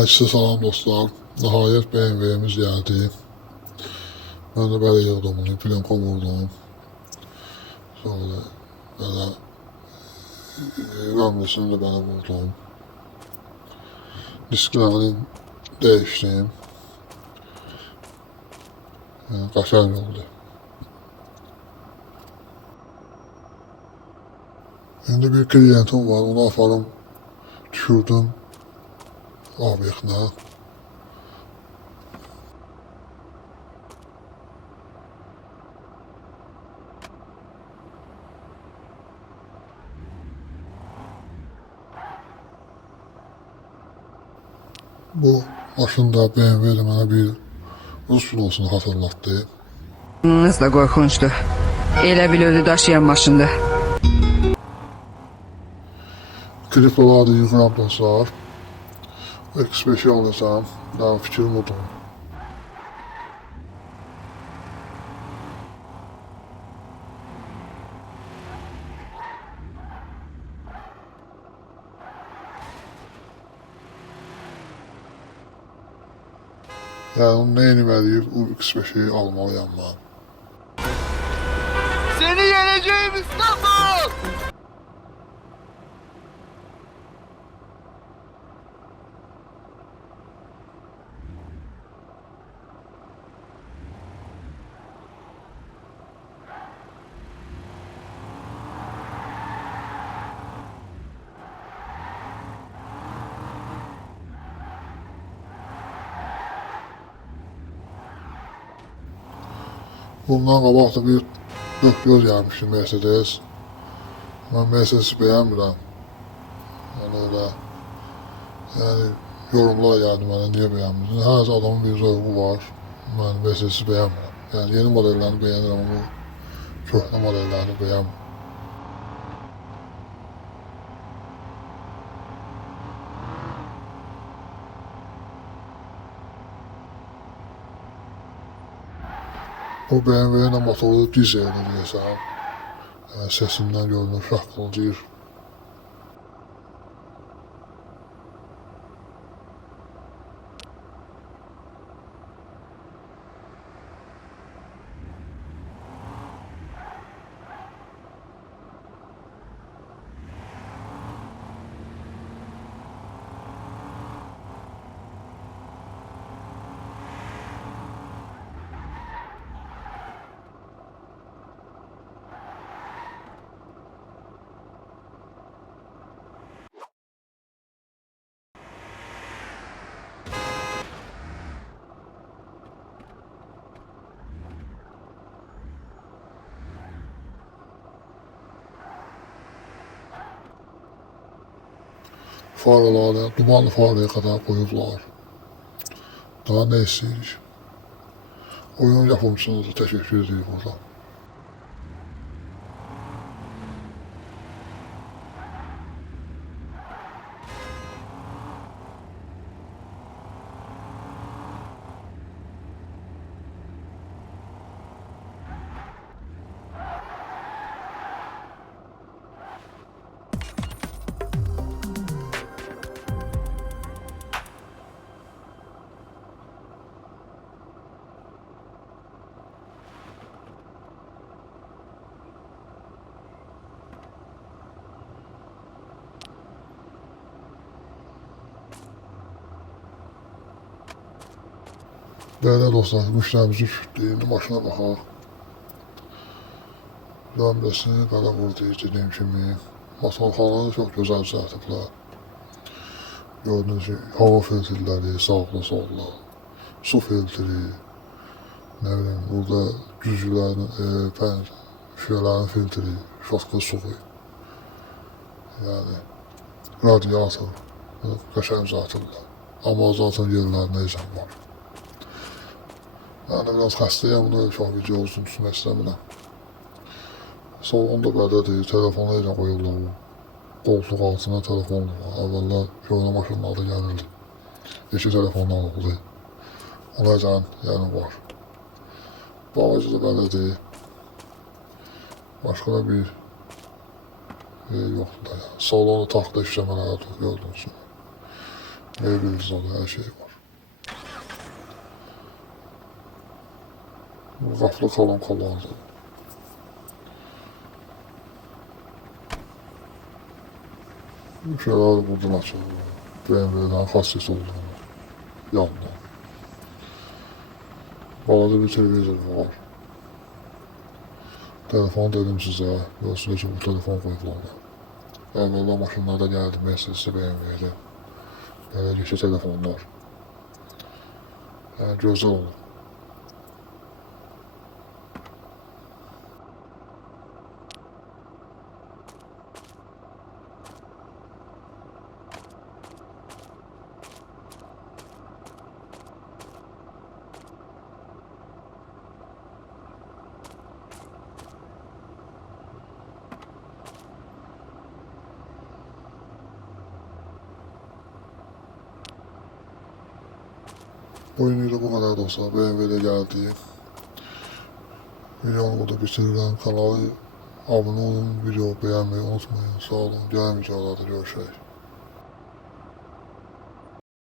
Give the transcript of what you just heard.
Hər kəsə salam dostlar. Nəhayət BMW'miz gəldi. Mən də belə yığdım bunu, plenka vurdum. Sonra belə rəmlisini də belə vurdum. Disklərini dəyişdim. Yəni, qəşəng oldu. İndi bir kliyentim var, onu aparım, düşürdüm obyektinə. Bu maşında BMW'de mənə bir Rus filosunu hatırlatdı. Nasıl da korkunçtu. Elə bil ölü daşıyan maşındı. Kriptoları yığıram dostlar. X5'i alacağım. Daha fikrim odur. Yani neyini veriyip o X5'i almalıyam ben. Seni yeneceğim İstanbul! Bundan qabaq da bir göz gəlmişdi Mercedes. Mən Mercedes bəyənmirəm. Yəni öyle, yəni yorumlar gəldi mənə, niyə bəyənmirsiniz? Hər adamın bir zövqü var. Mən Mercedes'i bəyənmirəm. Yəni yeni modellərini bəyənirəm ama köhnə modellərini bəyənmirəm. O BMW'nin motoru dizeldir deyəsən. Yəni sesindən görünür, şaqqıldayır. Faraları, dumanlı faraya kadar koyublar. Daha ne isteyirik? Oyun yapımcısına teşekkür edirik burada. Değerli dostlar, müşterimizi kütleyip maşına baxaq. Rəmləsini belə vurdu, dediyim kimi. Motorxananı çox gözəl düzəltiblər. Gördüğünüz gibi hava filtrləri sağla solda, su filtri, ne bileyim burada güzgülərin, şüşələrin filtri, şatkı suyu. Yani radyator, qəşəng düzəltiblər. Amma zaten yerlərində izən var. Ben de biraz xəstəyəm, bunu çox video olsun tutmaq istəmirəm. Salonda belədir, telefonu ilə qoyurlar. Koltuq altına telefon var. Əvvəllər köhnə maşınlarda gəlirdi. İki telefonla oldu. Ona yəni var. Bağacı da belədir. Başqa da bir yoxdur da. Salonu taxta işləmələri gördünüz. Meyveli oluyor, her şey var. Qaplı kalan kalandı. Bu şeyler de buradan açılır. BMW'den xassisi olduğunu. Yandan. Balada bir televizor var. Telefon dedim size. Yoksa ki bu telefon koydular. Əvvəllər maşınlarda gəldi, Mercedes-də, BMW-də. Belə geçə telefonlar. Yəni, gözəl olur. Bu oyunuyla bu kadar dostlar. BMW'de geldi. Videomu da bitirirəm. Kanalı abone olun, video beğenmeyi unutmayın. Sağ olun. Gələn videolarda görüşək.